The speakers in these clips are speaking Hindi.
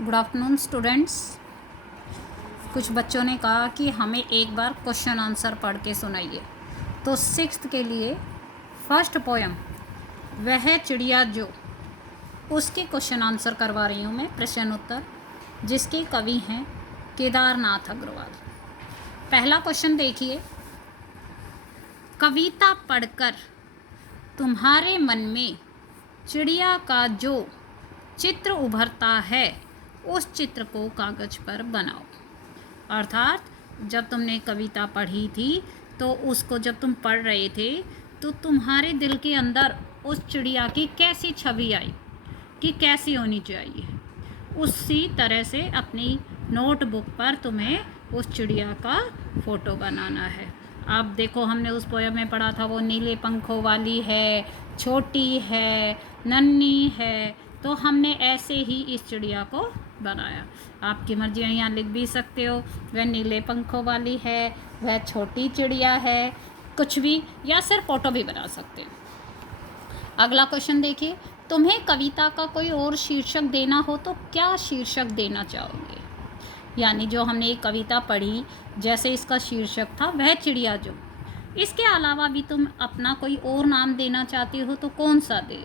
Good afternoon students. कुछ बच्चों ने कहा कि हमें एक बार क्वेश्चन आंसर पढ़ के सुनाइए। तो सिक्स्थ के लिए फर्स्ट पोयम वह चिड़िया जो, उसके क्वेश्चन आंसर करवा रही हूँ मैं, प्रश्न उत्तर, जिसके कवि हैं केदारनाथ अग्रवाल। पहला क्वेश्चन देखिए। कविता पढ़कर तुम्हारे मन में चिड़िया का जो चित्र उभरता है उस चित्र को कागज पर बनाओ। अर्थात जब तुमने कविता पढ़ी थी तो उसको जब तुम पढ़ रहे थे तो तुम्हारे दिल के अंदर उस चिड़िया की कैसी छवि आई कि कैसी होनी चाहिए, उसी तरह से अपनी नोटबुक पर तुम्हें उस चिड़िया का फ़ोटो बनाना है। अब देखो, हमने उस पोयम में पढ़ा था वो नीले पंखों वाली है, छोटी है, नन्ही है, तो हमने ऐसे ही इस चिड़िया को बनाया। आपकी मर्जी है, यहाँ लिख भी सकते हो वह नीले पंखों वाली है, वह छोटी चिड़िया है, कुछ भी, या सिर्फ फ़ोटो भी बना सकते हो। अगला क्वेश्चन देखिए। तुम्हें कविता का कोई और शीर्षक देना हो तो क्या शीर्षक देना चाहोगे? यानी जो हमने एक कविता पढ़ी, जैसे इसका शीर्षक था वह चिड़िया जो, इसके अलावा भी तुम अपना कोई और नाम देना चाहती हो तो कौन सा दे?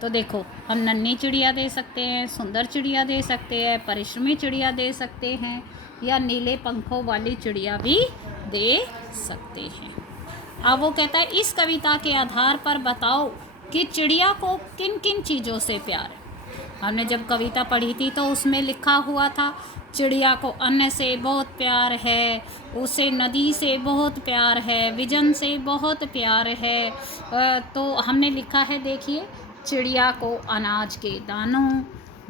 तो देखो, हम नन्ही चिड़िया दे सकते हैं, सुंदर चिड़िया दे सकते हैं, परिश्रमी चिड़िया दे सकते हैं, या नीले पंखों वाली चिड़िया भी दे सकते हैं। अब वो कहता है इस कविता के आधार पर बताओ कि चिड़िया को किन किन चीज़ों से प्यार है। हमने जब कविता पढ़ी थी तो उसमें लिखा हुआ था चिड़िया को अन्न से बहुत प्यार है, उसे नदी से बहुत प्यार है, विजन से बहुत प्यार है। तो हमने लिखा है, देखिए, चिड़िया को अनाज के दानों,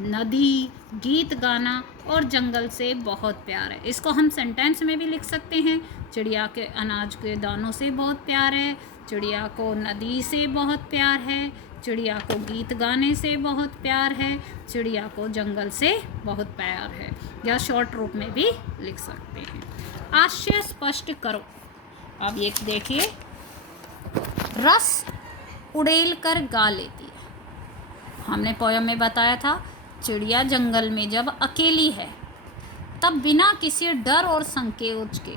नदी, गीत गाना और जंगल से बहुत प्यार है। इसको हम सेंटेंस में भी लिख सकते हैं। चिड़िया के अनाज के दानों से बहुत प्यार है, चिड़िया को नदी से बहुत प्यार है, चिड़िया को गीत गाने से बहुत प्यार है, चिड़िया को जंगल से बहुत प्यार है, या शॉर्ट रूप में भी लिख सकते हैं। आशय स्पष्ट करो। अब ये देखिए, रस उड़ेल कर गा लेती है। हमने पोयम में बताया था चिड़िया जंगल में जब अकेली है तब बिना किसी डर और संकोच के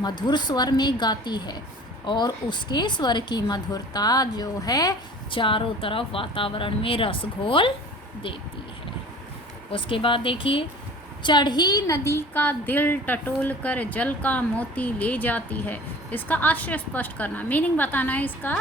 मधुर स्वर में गाती है, और उसके स्वर की मधुरता जो है चारों तरफ वातावरण में रस घोल देती है। उसके बाद देखिए, चढ़ी नदी का दिल टटोल कर जल का मोती ले जाती है। इसका आशय स्पष्ट करना, मीनिंग बताना है इसका,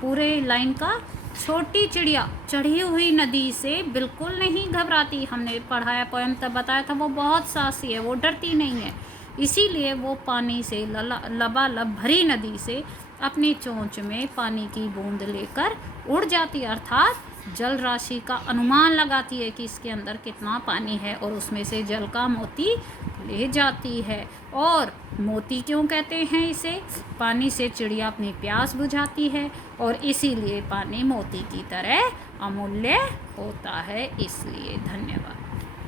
पूरे लाइन का। छोटी चिड़िया चढ़ी हुई नदी से बिल्कुल नहीं घबराती। हमने पढ़ाया पोयम तब बताया था वो बहुत साहसी है, वो डरती नहीं है, इसीलिए वो पानी से लबालब भरी नदी से अपनी चोंच में पानी की बूंद लेकर उड़ जाती है। अर्थात जल राशि का अनुमान लगाती है कि इसके अंदर कितना पानी है और उसमें से जल का मोती ले जाती है। और मोती क्यों कहते हैं इसे? पानी से चिड़िया अपनी प्यास बुझाती है और इसीलिए पानी मोती की तरह अमूल्य होता है, इसलिए। धन्यवाद।